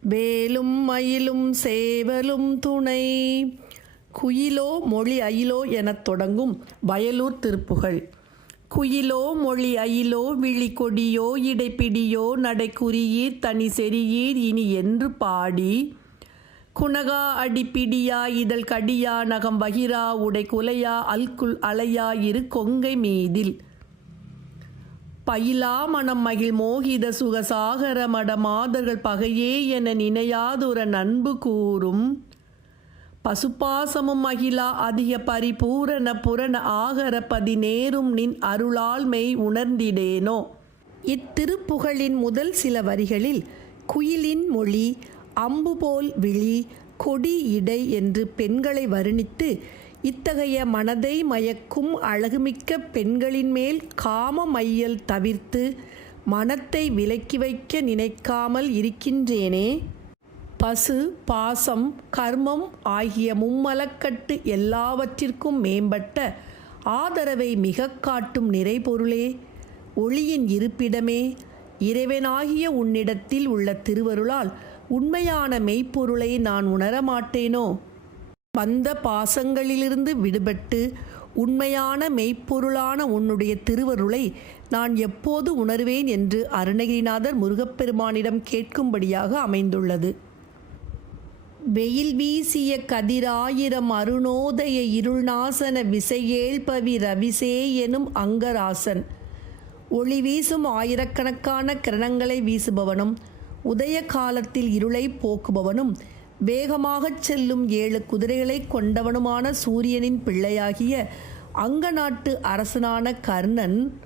வேலும் மயிலும் சேவலும் துணை. குயிலோ மொழி அயிலோ எனத் தொடங்கும் வயலூர் திருப்புகழ் குயிலோ மொழி அயிலோ விழி கொடியோ இடைப்பிடியோ நடைக்குறியீர் தனி செறியீர் இனி என்று பாடி. குணகா அடிப்பிடியா இதழ் கடியா நகம் வகிரா உடை குலையா அல்குல் அலையா இரு கொங்கை மீதில். பயிலா மனம் மகிழ் மோகித சுகசாகர மட மாதர்கள் பகையே என நினையாதுர நண்பு கூறும். பசுபாசமும் மகிழா அதிக பரிபூரண புரண ஆகர பதினேறும் நின் அருளாள்மை உணர்ந்திடேனோ. இத்திருப்புகழின் முதல் சில வரிகளில் குயிலின் மொழி அம்பு போல் விழி கொடி இடை என்று பெண்களை வர்ணித்து இத்தகைய மனதை மயக்கும் அழகுமிக்க பெண்களின் மேல் காம மையல் தவிர்த்து மனத்தை விலக்கி வைக்க நினைக்காமல் இருக்கின்றேனே. பசு பாசம் கர்மம் ஆகிய மும்மலக்கட்டு எல்லாவற்றிற்கும் மேம்பட்ட ஆதரவை மிக காட்டும் நிறைபொருளே. ஒளியின் இருப்பிடமே இறைவனாகிய உன்னிடத்தில் உள்ள திருவருளால் உண்மையான மெய்ப்பொருளை நான் உணரமாட்டேனோ? பந்த பாசங்களிலிருந்து விடுபட்டு உண்மையான மெய்ப்பொருளான உன்னுடைய திருவருளை நான் எப்போது உணர்வேன் என்று அருணகிரிநாதர் முருகப்பெருமானிடம் கேட்கும்படியாக அமைந்துள்ளது. வெயில் வீசிய கதிராயிரம் அருணோதய இருள்நாசன விசையேழ்பவி ரவிசே எனும் அங்கராசன். ஒளி வீசும் ஆயிரக்கணக்கான கிரணங்களை வீசுபவனும் உதய காலத்தில் இருளை போக்குபவனும் வேகமாகச் செல்லும் ஏழு குதிரைகளை கொண்டவனுமான சூரியனின் பிள்ளையாகிய அங்க நாட்டு அரசனான கர்ணன்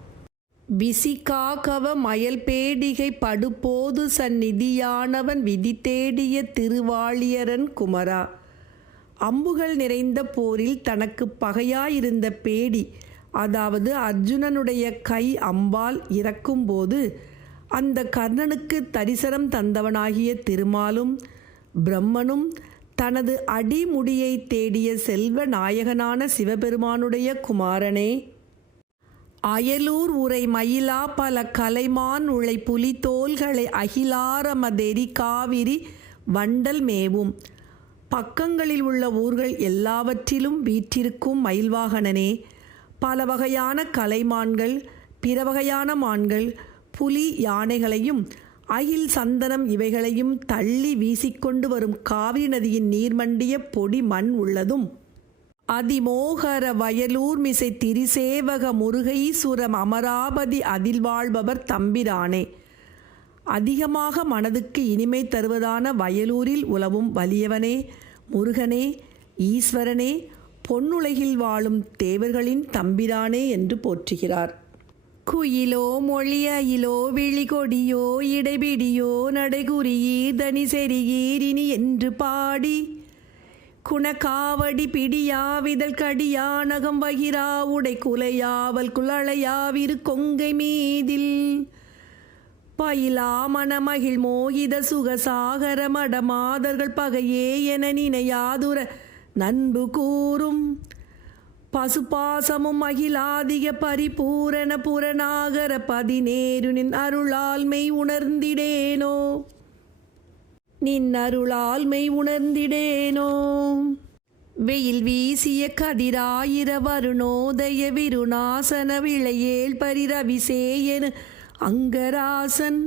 விசிகாகவ மயல் பேடிகை படுபோது சந்நிதியானவன் விதி தேடிய திருவாளியரன் குமரா. அம்புகள் நிறைந்த போரில் தனக்கு பகையாயிருந்த பேடி அதாவது அர்ஜுனனுடைய கை அம்பால் இறக்கும்போது அந்த கர்ணனுக்கு தரிசனம் தந்தவனாகிய திருமாலும் பிரம்மனும் தனது அடிமுடியை தேடிய செல்வ நாயகனான சிவபெருமானுடைய குமாரனே. அயலூர் உரை மயிலா பல கலைமான் உழை புலித்தோள்களை அகிலாரமதெரி காவிரி வண்டல் மேவும். பக்கங்களில் உள்ள ஊர்கள் எல்லாவற்றிலும் வீற்றிருக்கும் மயில்வாகனனே. பல வகையான கலைமான்கள் பிற வகையான மான்கள் புலி யானைகளையும் அகில் சந்தனம் இவைகளையும் தள்ளி வீசிக்கொண்டு வரும் காவிரி நதியின் நீர்மண்டிய பொடி மண் உள்ளதும். அதிமோகர வயலூர் மிசை திரிசேவக முருகைசுரம் அமராபதி அதில் வாழ்பவர் தம்பிரானே. அதிகமாக மனதுக்கு இனிமை தருவதான வயலூரில் உலவும் வலியவனே முருகனே ஈஸ்வரனே பொன்னுலகில் வாழும் தேவர்களின் தம்பிரானே என்று போற்றுகிறார். குயிலோ மொழியாயிலோ விழிகொடியோ இடைபிடியோ நடைகுறியீர் தனி செறியீர் இனி என்று பாடி. குணக்காவடி பிடியாவிதழ் கடியானகம் வகிரா உடை குலையாவல் குலளையாவிரு கொங்கை மீதில். பயிலா மணமகிழ் மோகித சுகசாகர மடமாதர்கள் பகையே என நினையாதுர நண்பு கூறும். பசுபாசமும் அகிலாதிக பரிபூரண புறநாகர பதினேருனின் அருளால்மை உணர்ந்திடேனோ? நின் அருளால்மை உணர்ந்திடேனோ? வெயில் வீசிய கதிராயிர வருணோதய விருநாசன விளையேல் பரிரவிசேயன் அங்கராசன்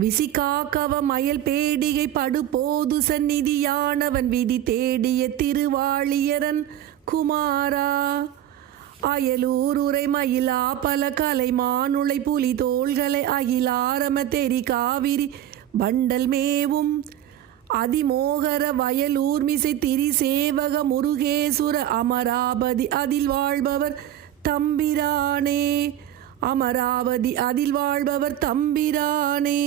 விசிகாக்கவ மயல் பேடிகை படுபோது சந்நிதியானவன் விதி தேடிய திருவாளியரன் குமாரா அயலூர் உரை மயிலா பல கலை மானுளை புலி தோள்களை அகிலாரம தெரி காவிரி பண்டல் மேவும். அதிமோகர வயலூர் மிசை திரிசேவக முருகேசுர அமராபதி அதில் வாழ்பவர் தம்பிரானே. அமராவதி அதில் வாழ்பவர் தம்பிரானே.